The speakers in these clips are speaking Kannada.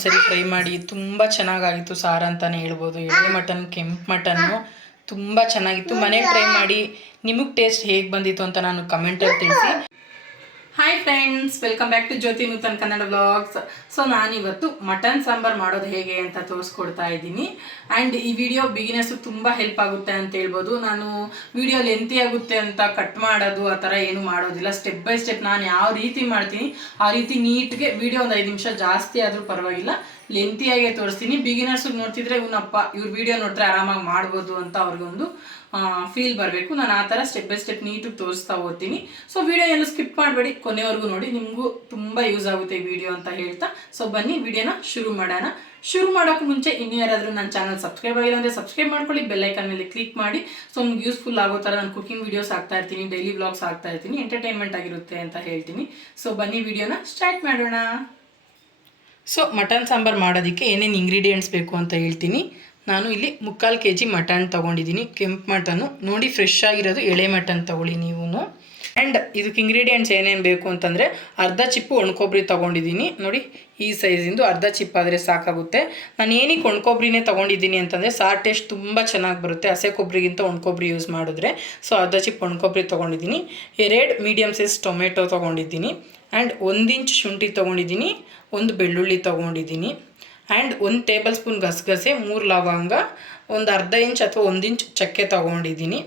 ಒಂದ್ಸರಿ ಫ್ರೈ ಮಾಡಿ ತುಂಬ ಚೆನ್ನಾಗಾಗಿತ್ತು ಸಾರು ಅಂತಲೇ ಹೇಳ್ಬೋದು. ಎಳೆ ಮಟನ್, ಕೆಂಪು ಮಟನ್ನು ತುಂಬ ಚೆನ್ನಾಗಿತ್ತು. ಮನೆಗೆ ಟ್ರೈ ಮಾಡಿ ನಿಮಗೆ ಟೇಸ್ಟ್ ಹೇಗೆ ಬಂದಿತ್ತು ಅಂತ ನಾನು ಕಮೆಂಟಲ್ಲಿ ತಿಳಿಸಿ. Hi friends welcome back to Jyothi Nutan Kannada vlogs so ನಾನಿವತ್ತು ಮಟನ್ ಸಾಂಬಾರ್ ಮಾಡೋದು ಹೇಗೆ ಅಂತ ತೋರಿಸ್ಕೊಡ್ತಾ ಇದ್ದೀನಿ. ಆ್ಯಂಡ್ ಈ ವಿಡಿಯೋ ಬಿಗಿನರ್ಸು ತುಂಬ ಹೆಲ್ಪ್ ಆಗುತ್ತೆ ಅಂತ ಹೇಳ್ಬೋದು. ನಾನು ವಿಡಿಯೋ ಲೆಂತಿ ಆಗುತ್ತೆ ಅಂತ ಕಟ್ ಮಾಡೋದು, ಆ ಥರ ಏನು ಮಾಡೋದಿಲ್ಲ. ಸ್ಟೆಪ್ ಬೈ ಸ್ಟೆಪ್ ನಾನು ಯಾವ ರೀತಿ ಮಾಡ್ತೀನಿ, ಆ ರೀತಿ ನೀಟ್ಗೆ ವಿಡಿಯೋ ಒಂದು ಐದು ನಿಮಿಷ ಜಾಸ್ತಿ ಆದರೂ ಪರವಾಗಿಲ್ಲ. ಲೆಂತಿಯಾಗೆ ತೋರಿಸ್ತೀನಿ. ಬಿಗಿನರ್ಸಿಗೆ ನೋಡ್ತಿದ್ರೆ ಇವನಪ್ಪ ಇವ್ರ ವಿಡಿಯೋ ನೋಡಿದ್ರೆ ಆರಾಮಾಗಿ ಮಾಡ್ಬೋದು ಅಂತ ಅವ್ರಿಗೊಂದು ಫೀಲ್ ಬರಬೇಕು. ನಾನು ಆ ಥರ ಸ್ಟೆಪ್ ಬೈ ಸ್ಟೆಪ್ ನೀಟಾಗಿ ತೋರಿಸ್ತಾ ಹೋಗ್ತೀನಿ. ಸೊ ವಿಡಿಯೋ ಎಲ್ಲ ಸ್ಕಿಪ್ ಮಾಡಬೇಡಿ. ಕೊನೆವರೆಗೂ ನೋಡಿ, ನಿಮಗೂ ತುಂಬ ಯೂಸ್ ಆಗುತ್ತೆ ಈ ವಿಡಿಯೋ ಅಂತ ಹೇಳ್ತಾ. ಸೊ ಬನ್ನಿ ವಿಡಿಯೋನ ಶುರು ಮಾಡೋಣ. ಶುರು ಮಾಡೋಕೆ ಮುಂಚೆ ಇನ್ನು ಯಾರಾದರೂ ನನ್ನ ಚಾನಲ್ ಸಬ್ಸ್ಕ್ರೈಬ್ ಆಗಿಲ್ಲ ಅಂದರೆ ಸಬ್ಸ್ಕ್ರೈಬ್ ಮಾಡ್ಕೊಳ್ಳಿ. ಬೆಲ್ಲೈಕನ್ ಮೇಲೆ ಕ್ಲಿಕ್ ಮಾಡಿ. ಸೊ ನಿಮ್ಗೆ ಯೂಸ್ಫುಲ್ ಆಗೋ ಥರ ನಾನು ಕುಕಿಂಗ್ ವೀಡಿಯೋಸ್ ಹಾಕ್ತಾ ಇರ್ತೀನಿ ಡೈಲಿ ಬ್ಲಾಗ್ಸ್ ಆಗ್ತಾ ಇರ್ತೀನಿ. ಎಂಟರ್ಟೈನ್ಮೆಂಟ್ ಆಗಿರುತ್ತೆ ಅಂತ ಹೇಳ್ತೀನಿ. ಸೊ ಬನ್ನಿ ವಿಡಿಯೋನ ಸ್ಟಾರ್ಟ್ ಮಾಡೋಣ. ಸೊ ಮಟನ್ ಸಾಂಬಾರು ಮಾಡೋದಕ್ಕೆ ಏನೇನು ಇಂಗ್ರೀಡಿಯೆಂಟ್ಸ್ ಬೇಕು ಅಂತ ಹೇಳ್ತೀನಿ. ನಾನು ಇಲ್ಲಿ ಮುಕ್ಕಾಲು ಕೆ ಜಿ ಮಟನ್ ತೊಗೊಂಡಿದ್ದೀನಿ. ಕೆಂಪು ಮಟನ್ನು. ನೋಡಿ ಫ್ರೆಶ್ ಆಗಿರೋದು ಎಳೆ ಮಟನ್ ತೊಗೊಳ್ಳಿ ನೀವು ಆ್ಯಂಡ್ ಇದಕ್ಕೆ ಇಂಗ್ರೀಡಿಯೆಂಟ್ಸ್ ಏನೇನು ಬೇಕು ಅಂತಂದರೆ, ಅರ್ಧ ಚಿಪ್ಪು ಒಣಕೊಬ್ಬರಿ ತೊಗೊಂಡಿದ್ದೀನಿ. ನೋಡಿ, ಈ ಸೈಜಿಂದು ಅರ್ಧ ಚಿಪ್ಪಾದರೆ ಸಾಕಾಗುತ್ತೆ. ನಾನು ಏನಕ್ಕೆ ಒಣಕೊಬ್ಬರಿನೇ ತೊಗೊಂಡಿದ್ದೀನಿ ಅಂತಂದರೆ, ಸಾರ್ ಟೇಸ್ಟ್ ತುಂಬ ಚೆನ್ನಾಗಿ ಬರುತ್ತೆ. ಹಸೆ ಕೊಬ್ಬರಿಗಿಂತ ಒಣಕೊಬ್ಬರಿ ಯೂಸ್ ಮಾಡಿದ್ರೆ. ಸೊ ಅರ್ಧ ಚಿಪ್ ಒಣಕೊಬ್ಬರಿ ತೊಗೊಂಡಿದ್ದೀನಿ. ಎರಡು ಮೀಡಿಯಮ್ ಸೈಜ್ ಟೊಮೆಟೊ ತೊಗೊಂಡಿದ್ದೀನಿ. ಆ್ಯಂಡ್ ಒಂದು ಇಂಚ್ ಶುಂಠಿ ತೊಗೊಂಡಿದ್ದೀನಿ. ಒಂದು ಬೆಳ್ಳುಳ್ಳಿ ತೊಗೊಂಡಿದ್ದೀನಿ. ಆ್ಯಂಡ್ ಒಂದು ಟೇಬಲ್ ಸ್ಪೂನ್ ಗಸಗಸೆ ಮೂರು ಲವಂಗ ಒಂದು ಅರ್ಧ ಇಂಚ್ ಅಥವಾ ಒಂದು ಇಂಚ್ ಚಕ್ಕೆ ತೊಗೊಂಡಿದ್ದೀನಿ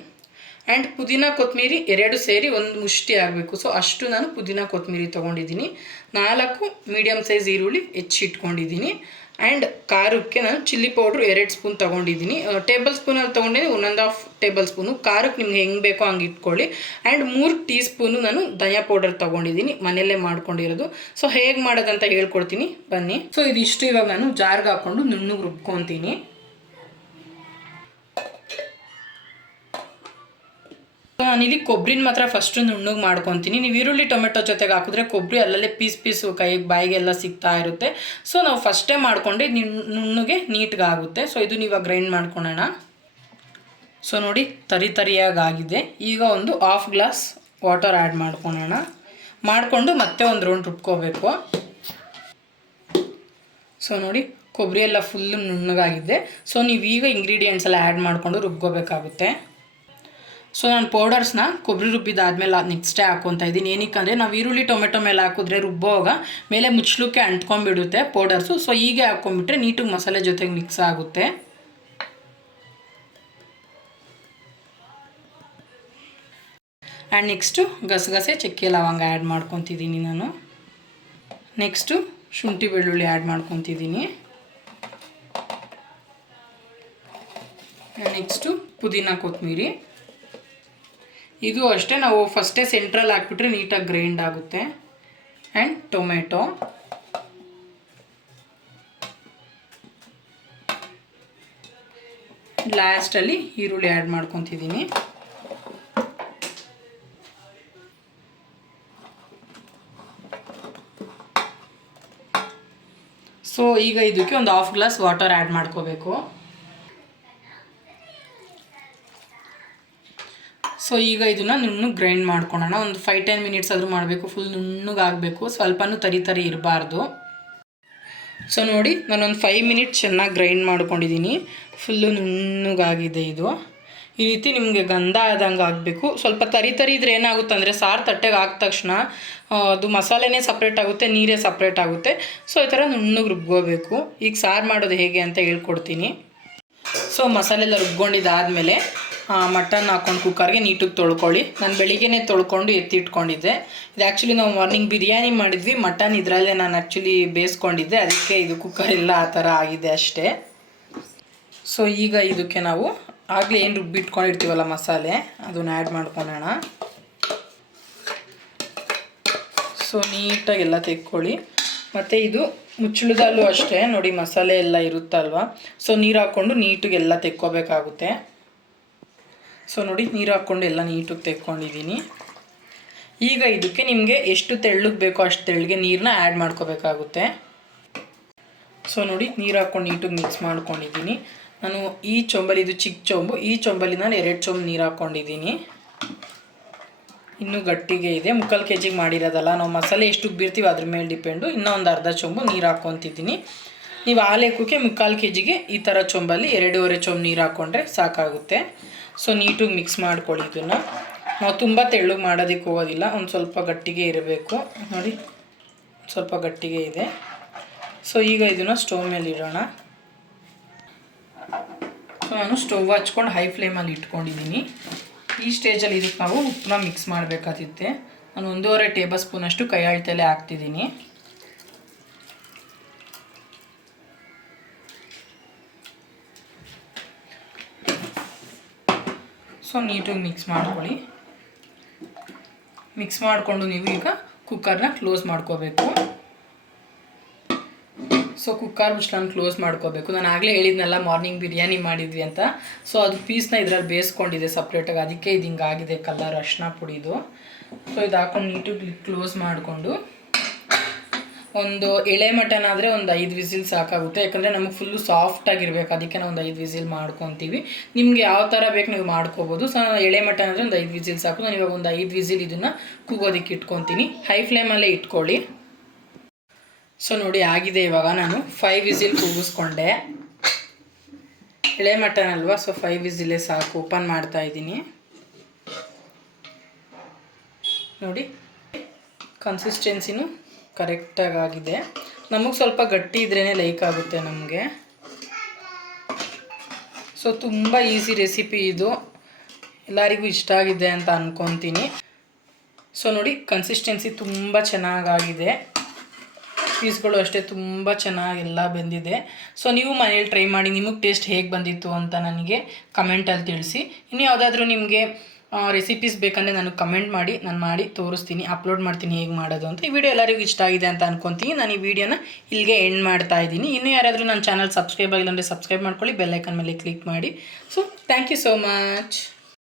ಆ್ಯಂಡ್ ಪುದೀನ ಕೊತ್ತಂಬರಿ ಎರಡು ಸೇರಿ ಒಂದು ಮುಷ್ಟಿ ಆಗಬೇಕು ಸೊ ಅಷ್ಟು ನಾನು ಪುದೀನ ಕೊತ್ತಂಬರಿ ತೊಗೊಂಡಿದ್ದೀನಿ ನಾಲ್ಕು ಮೀಡಿಯಮ್ ಸೈಜ್ ಈರುಳ್ಳಿ ಹೆಚ್ಚಿಟ್ಕೊಂಡಿದ್ದೀನಿ ಆ್ಯಂಡ್ ಖಾರಕ್ಕೆ ನಾನು ಚಿಲ್ಲಿ ಪೌಡ್ರ್ ಎರಡು ಸ್ಪೂನ್ ತೊಗೊಂಡಿದ್ದೀನಿ. ಟೇಬಲ್ ಸ್ಪೂನಲ್ಲಿ ತೊಗೊಂಡಿದ್ದೀನಿ. One and half tablespoon ಖಾರಕ್ಕೆ ನಿಮ್ಗೆ ಹೆಂಗೆ ಬೇಕೋ ಹಂಗೆ ಇಟ್ಕೊಳ್ಳಿ. ಆ್ಯಂಡ್ ಮೂರು ಟೀ ಸ್ಪೂನು ನಾನು ಧನಿಯಾ ಪೌಡರ್ ತೊಗೊಂಡಿದ್ದೀನಿ. ಮನೆಯಲ್ಲೇ ಮಾಡ್ಕೊಂಡಿರೋದು. ಸೊ ಹೇಗೆ ಮಾಡೋದಂತ ಹೇಳ್ಕೊಡ್ತೀನಿ. ಬನ್ನಿ. ಸೊ ಇದಿಷ್ಟು ಇವಾಗ ನಾನು ಜಾರ್ಗೆ ಹಾಕ್ಕೊಂಡು ನುಣ್ಣಗೆ ರುಬ್ಕೊತೀನಿ. ನಾನಿಲ್ಲಿ ಕೊಬ್ಬರಿನ ಮಾತ್ರ ಫಸ್ಟ್ ನುಣ್ಣಗೆ ಮಾಡ್ಕೊತೀನಿ. ನೀವು ಈರುಳ್ಳಿ, ಟೊಮೆಟೊ ಜೊತೆಗೆ ಹಾಕಿದ್ರೆ ಕೊಬ್ಬರಿ ಅಲ್ಲಲ್ಲೇ ಪೀಸ್ ಪೀಸು ಕೈ, ಬಾಯಿಗೆಲ್ಲ ಸಿಗ್ತಾ ಇರುತ್ತೆ. ಸೊ ನಾವು ಫಸ್ಟೇ ಮಾಡ್ಕೊಂಡು ನುಣ್ಣಗೆ ನೀಟ್ಗೆ ಆಗುತ್ತೆ ಸೊ ಇದು ನೀವು ಗ್ರೈಂಡ್ ಮಾಡ್ಕೊಳೋಣ. ಸೊ ನೋಡಿ ತರಿ ತರಿಯಾಗಿ ಆಗಿದೆ. ಈಗ ಒಂದು ಹಾಫ್ ಗ್ಲಾಸ್ ವಾಟರ್ ಆ್ಯಡ್ ಮಾಡ್ಕೊಳೋಣ. ಮಾಡಿಕೊಂಡು ಮತ್ತೆ ಒಂದು ರೌಂಡ್ ರುಬ್ಕೋಬೇಕು. ಸೊ ನೋಡಿ ಕೊಬ್ಬರಿ ಎಲ್ಲ ಫುಲ್ಲು ನುಣ್ಣಗಾಗಿದೆ. ಸೊ ನೀವು ಈಗ ಇಂಗ್ರೀಡಿಯೆಂಟ್ಸ್ ಎಲ್ಲ ಆ್ಯಡ್ ಮಾಡಿಕೊಂಡು ರುಬ್ಕೋಬೇಕಾಗುತ್ತೆ. ಸೊ ನಾನು ಪೌಡರ್ಸ್ನ ಕೊಬ್ಬರಿ ರುಬ್ಬಿದಾದ್ಮೇಲೆ ನೆಕ್ಸ್ಟೇ ಹಾಕ್ಕೊತಾ ಇದ್ದೀನಿ. ಏನಕ್ಕೆ ನಾವು ಈರುಳ್ಳಿ, ಟೊಮೆಟೊ ಮೇಲೆ ಹಾಕಿದ್ರೆ ರುಬ್ಬೋವಾಗ ಮೇಲೆ ಮುಚ್ಚಲಿಕ್ಕೆ ಅಂಟ್ಕೊಂಡ್ಬಿಡುತ್ತೆ ಪೌಡರ್ಸು ಸೊ ಹೀಗೆ ಹಾಕ್ಕೊಂಬಿಟ್ರೆ ನೀಟಾಗಿ ಮಸಾಲೆ ಜೊತೆಗೆ ಮಿಕ್ಸ್ ಆಗುತ್ತೆ. ಆ್ಯಂಡ್ ನೆಕ್ಸ್ಟು ಗಸಗಸೆ, ಚಕ್ಕೆ, ಲವಂಗ ಆ್ಯಡ್ ಮಾಡ್ಕೊತಿದ್ದೀನಿ ನಾನು. ನೆಕ್ಸ್ಟು ಶುಂಠಿ, ಬೆಳ್ಳುಳ್ಳಿ ಆ್ಯಡ್ ಮಾಡ್ಕೊತಿದ್ದೀನಿ. ನೆಕ್ಸ್ಟು ಪುದೀನ ಕೊತ್ತಂಬರಿ ಇದು ಅಷ್ಟೇ, ನಾವು ಫಸ್ಟೇ ಸೆಂಟ್ರಲ್ ಹಾಕ್ಬಿಟ್ರೆ ನೀಟಾಗಿ ಗ್ರೈಂಡ್ ಆಗುತ್ತೆ. ಆ್ಯಂಡ್ ಟೊಮೆಟೊ ಲಾಸ್ಟಲ್ಲಿ ಈರುಳ್ಳಿ ಆ್ಯಡ್ ಮಾಡ್ಕೊತಿದ್ದೀನಿ. ಸೊ ಈಗ ಇದಕ್ಕೆ ಒಂದು ಹಾಫ್ ಗ್ಲಾಸ್ ವಾಟರ್ ಆ್ಯಡ್ ಮಾಡ್ಕೋಬೇಕು. ಸೊ ಈಗ ಇದನ್ನು ನುಣ್ಣು ಗ್ರೈಂಡ್ ಮಾಡ್ಕೊಳ್ಳೋಣ ಒಂದು ಫೈವ್ ಟೆನ್ ಮಿನಿಟ್ಸ್ ಆದರೂ ಮಾಡಬೇಕು. ಫುಲ್ ನುಣ್ಣಗಾಗಬೇಕು ಸ್ವಲ್ಪನೂ ತರಿ ತರಿ ಇರಬಾರ್ದು. ಸೊ ನೋಡಿ, ನಾನೊಂದು ಫೈವ್ ಮಿನಿಟ್ ಚೆನ್ನಾಗಿ ಗ್ರೈಂಡ್ ಮಾಡ್ಕೊಂಡಿದ್ದೀನಿ ಫುಲ್ಲು ನುಣ್ಣಗಾಗಿದೆ ಇದು. ಈ ರೀತಿ ನಿಮಗೆ ಗಂಧ ಆದಂಗೆ ಆಗಬೇಕು. ಸ್ವಲ್ಪ ತರಿ ತರಿ ಇದ್ರೆ ಏನಾಗುತ್ತೆ ಅಂದರೆ ಸಾರು ತಟ್ಟೆಗೆ ಹಾಕಿದ ತಕ್ಷಣ ಅದು ಮಸಾಲೆನೇ ಸಪ್ರೇಟ್ ಆಗುತ್ತೆ, ನೀರೇ ಸಪ್ರೇಟ್ ಆಗುತ್ತೆ. ಸೊ ಈ ಥರ ನುಣ್ಣಗೆ ರುಬ್ಕೋಬೇಕು. ಈಗ ಸಾರು ಮಾಡೋದು ಹೇಗೆ ಅಂತ ಹೇಳ್ಕೊಡ್ತೀನಿ. ಸೊ ಮಸಾಲೆ ಎಲ್ಲ ರುಬ್ಕೊಂಡಿದ್ದಾದಮೇಲೆ ಮಟನ್ ಹಾಕೊಂಡು ಕುಕ್ಕರ್ಗೆ ನೀಟಾಗಿ ತೊಳ್ಕೊಳ್ಳಿ. ನಾನು ಬೆಳಿಗ್ಗೆನೇ ತೊಳ್ಕೊಂಡು ಎತ್ತಿಟ್ಕೊಂಡಿದ್ದೆ. ಇದು ಆ್ಯಕ್ಚುಲಿ ನಾವು ಮಾರ್ನಿಂಗ್ ಬಿರಿಯಾನಿ ಮಾಡಿದ್ವಿ. ಮಟನ್ ಇದರಲ್ಲೇ ನಾನು ಆ್ಯಕ್ಚುಲಿ ಬೇಯಿಸ್ಕೊಂಡಿದ್ದೆ. ಅದಕ್ಕೆ ಇದು ಕುಕ್ಕರ್ ಎಲ್ಲ ಆ ಥರ ಆಗಿದೆ ಅಷ್ಟೇ. ಸೊ ಈಗ ಇದಕ್ಕೆ ನಾವು ಆಗಲೇ ಏನು ರುಬ್ಬಿಟ್ಕೊಂಡಿರ್ತೀವಲ್ಲ ಮಸಾಲೆ, ಅದನ್ನ ಆ್ಯಡ್ ಮಾಡ್ಕೊಳ್ಳೋಣ. ಸೊ ನೀಟಾಗಿ ಎಲ್ಲ ತೆಕ್ಕೊಳ್ಳಿ. ಮತ್ತು ಇದು ಮುಚ್ಚಳದಲ್ಲೂ ಅಷ್ಟೇ. ನೋಡಿ ಮಸಾಲೆ ಎಲ್ಲ ಇರುತ್ತಲ್ವ? ಸೊ ನೀರು ಹಾಕ್ಕೊಂಡು ನೀಟಾಗಿ ಎಲ್ಲ ತೆಕ್ಕೋಬೇಕಾಗುತ್ತೆ. ಸೊ ನೋಡಿ, ನೀರು ಹಾಕ್ಕೊಂಡು ಎಲ್ಲ ನೀಟಾಗಿ ತೆಕ್ಕೊಂಡಿದ್ದೀನಿ. ಈಗ ಇದಕ್ಕೆ ನಿಮಗೆ ಎಷ್ಟು ತೆಳ್ಳಗೆ ಬೇಕೋ ಅಷ್ಟು ತೆಳ್ಳಗೆ ನೀರನ್ನ ಆ್ಯಡ್ ಮಾಡ್ಕೋಬೇಕಾಗುತ್ತೆ. ಸೊ ನೋಡಿ, ನೀರು ಹಾಕ್ಕೊಂಡು ನೀಟಾಗಿ ಮಿಕ್ಸ್ ಮಾಡ್ಕೊಂಡಿದ್ದೀನಿ. ನಾನು ಈ ಚೊಂಬಲಿ ಇದು ಚಿಕ್ಕ ಚೊಂಬು, ಈ ಚೊಂಬಲಿ ನಾನು ಎರಡು ಚೊಂಬು ನೀರು ಹಾಕ್ಕೊಂಡಿದ್ದೀನಿ. ಇನ್ನೂ ಗಟ್ಟಿಗೆ ಇದೆ. ಮುಕ್ಕಾಲು ಕೆ ಜಿಗೆ ಮಾಡಿರೋದಲ್ಲ. ನಾವು ಮಸಾಲೆ ಎಷ್ಟು ಬೀರ್ತೀವಿ ಅದ್ರ ಮೇಲೆ ಡಿಪೆಂಡು. ಇನ್ನೂ ಒಂದು ಅರ್ಧ ಚೊಂಬು ನೀರು ಹಾಕ್ಕೊತಿದ್ದೀನಿ. ನೀವು ಆ ಲೆಕ್ಕಕ್ಕೆ ಮುಕ್ಕಾಲು ಕೆ ಜಿಗೆ ಈ ಥರ ಚೊಂಬಲ್ಲಿ ಎರಡೂವರೆ ಚೊಂಬು ನೀರು ಹಾಕ್ಕೊಂಡ್ರೆ ಸಾಕಾಗುತ್ತೆ. ಸೊ ನೀಟಾಗಿ ಮಿಕ್ಸ್ ಮಾಡ್ಕೊಳ್ಳಿ ಇದನ್ನು. ನಾವು ತುಂಬ ತೆಳ್ಳಗೆ ಮಾಡೋದಕ್ಕೆ ಹೋಗೋದಿಲ್ಲ, ಒಂದು ಸ್ವಲ್ಪ ಗಟ್ಟಿಗೆ ಇರಬೇಕು. ನೋಡಿ, ಸ್ವಲ್ಪ ಗಟ್ಟಿಗೆ ಇದೆ. ಸೊ ಈಗ ಇದನ್ನು ಸ್ಟೋವ್ ಮೇಲೆ ಇಡೋಣ. ಸೊ ನಾನು ಸ್ಟವ್ ಹಚ್ಕೊಂಡು ಹೈ ಫ್ಲೇಮಲ್ಲಿ ಇಟ್ಕೊಂಡಿದ್ದೀನಿ. ಈ ಸ್ಟೇಜಲ್ಲಿ ಇದಕ್ಕೆ ನಾವು ಉಪ್ಪನ್ನ ಮಿಕ್ಸ್ ಮಾಡಬೇಕಾದಿತ್ತೆ. ನಾನು ಒಂದೂವರೆ ಟೇಬಲ್ ಸ್ಪೂನಷ್ಟು ಕೈ ಆಳ್ತಲೇ ಹಾಕ್ತಿದ್ದೀನಿ. ಸೊ ನೀಟಾಗಿ ಮಿಕ್ಸ್ ಮಾಡ್ಕೊಳ್ಳಿ. ಮಿಕ್ಸ್ ಮಾಡಿಕೊಂಡು ನೀವು ಈಗ ಕುಕ್ಕರ್ನ ಕ್ಲೋಸ್ ಮಾಡ್ಕೋಬೇಕು. ಸೊ ಕುಕ್ಕರ್ ಮುಚ್ಚಳನ ಕ್ಲೋಸ್ ಮಾಡ್ಕೋಬೇಕು. ನಾನು ಆಗಲೇ ಹೇಳಿದ್ನಲ್ಲ ಮಾರ್ನಿಂಗ್ ಬಿರಿಯಾನಿ ಮಾಡಿದ್ವಿ ಅಂತ. ಸೊ ಅದು ಪೀಸ್ನ ಇದರಲ್ಲಿ ಬೇಯಿಸ್ಕೊಂಡಿದೆ ಸಪ್ರೇಟಾಗಿ ಅದಕ್ಕೆ ಇದು ಹಿಂಗಾಗಿದೆ ಕಲರ್ ಅರ್ಶಿನ ಪುಡಿದು. ಸೊ ಇದು ಹಾಕೊಂಡು ನೀಟಾಗಿ ಕ್ಲೋಸ್ ಮಾಡಿಕೊಂಡು ಒಂದು ಎಳೆ ಮಟನ್ ಆದರೆ ಒಂದು ಐದು ವಿಸಿಲ್ ಸಾಕಾಗುತ್ತೆ. ಯಾಕಂದರೆ ನಮಗೆ ಫುಲ್ಲು ಸಾಫ್ಟಾಗಿರ್ಬೇಕು ಅದಕ್ಕೆ ನಾವು ಒಂದು ಐದು ವಿಸಿಲ್ ಮಾಡ್ಕೊತೀವಿ. ನಿಮ್ಗೆ ಯಾವ ಥರ ಬೇಕು ನೀವು ಮಾಡ್ಕೋಬೋದು. ಸೊ, ಎಳೆ ಮಟನ್ ಅಂದರೆ ಒಂದು ಐದು ವಿಸಿಲ್ ಸಾಕು. ನಾನು ಇವಾಗ ಒಂದು ಐದು ವಿಸಿಲ್ ಇದನ್ನು ಕೂಗೋದಕ್ಕೆ ಇಟ್ಕೊತೀನಿ. ಹೈ ಫ್ಲೇಮಲ್ಲೇ ಇಟ್ಕೊಳ್ಳಿ. ಸೊ ನೋಡಿ ಆಗಿದೆ ಇವಾಗ ನಾನು. ಫೈವ್ ವಿಸಿಲ್ ಕೂಗಿಸ್ಕೊಂಡೆ. ಎಳೆ ಮಟನ್ ಅಲ್ವಾ? ಸೊ ಫೈವ್ ವಿಸಿಲೇ ಸಾಕು. ಓಪನ್ ಮಾಡ್ತಾ ಇದ್ದೀನಿ. ನೋಡಿ. ಕನ್ಸಿಸ್ಟೆನ್ಸಿನೂ ಕರೆಕ್ಟಾಗಿ ಆಗಿದೆ ನಮಗೆ ಸ್ವಲ್ಪ ಗಟ್ಟಿ ಇದ್ರೇ ಲೈಕ್ ಆಗುತ್ತೆ ನಮಗೆ. ಸೊ ತುಂಬ ಈಸಿ ರೆಸಿಪಿ ಇದು. ಎಲ್ಲರಿಗೂ ಇಷ್ಟ ಆಗಿದೆ ಅಂತ ಅಂದ್ಕೊತೀನಿ ಸೊ ನೋಡಿ ಕನ್ಸಿಸ್ಟೆನ್ಸಿ ತುಂಬ ಚೆನ್ನಾಗಾಗಿದೆ. ಪೀಸ್ಗಳು ಅಷ್ಟೇ ತುಂಬ ಚೆನ್ನಾಗೆಲ್ಲ ಬೆಂದಿದೆ. ಸೊ ನೀವು ಮನೇಲಿ ಟ್ರೈ ಮಾಡಿ, ನಿಮಗೆ ಟೇಸ್ಟ್ ಹೇಗೆ ಬಂದಿತ್ತು ಅಂತ ನನಗೆ ಕಮೆಂಟಲ್ಲಿ ತಿಳಿಸಿ. ಇನ್ನು ಯಾವುದಾದ್ರೂ ನಿಮಗೆ ರೆಸಿಪೀಸ್ ಬೇಕಂದರೆ ನನಗೆ ಕಮೆಂಟ್ ಮಾಡಿ, ನಾನು ಮಾಡಿ ತೋರಿಸ್ತೀನಿ ಅಪ್ಲೋಡ್ ಮಾಡ್ತೀನಿ ಹೇಗೆ ಮಾಡೋದು ಅಂತ. ಈ ವಿಡಿಯೋ ಎಲ್ಲರಿಗೂ ಇಷ್ಟ ಆಗಿದೆ ಅಂತ ಅನ್ಕೊತೀನಿ. ನಾನು ಈ ವಿಡಿಯೋನ ಇಲ್ಲಿಗೆ ಎಂಡ್ ಮಾಡ್ತಾ ಇದ್ದೀನಿ. ಇನ್ನೂ ಯಾರಾದರೂ ನನ್ನ ಚಾನಲ್ ಸಬ್ಸ್ಕ್ರೈಬ್ ಆಗಿಲ್ಲ ಅಂದರೆ ಸಬ್ಸ್ಕ್ರೈಬ್ ಮಾಡ್ಕೊಳ್ಳಿ ಬೆಲ್ಲೈಕನ್ ಮೇಲೆ ಕ್ಲಿಕ್ ಮಾಡಿ. So thank you so much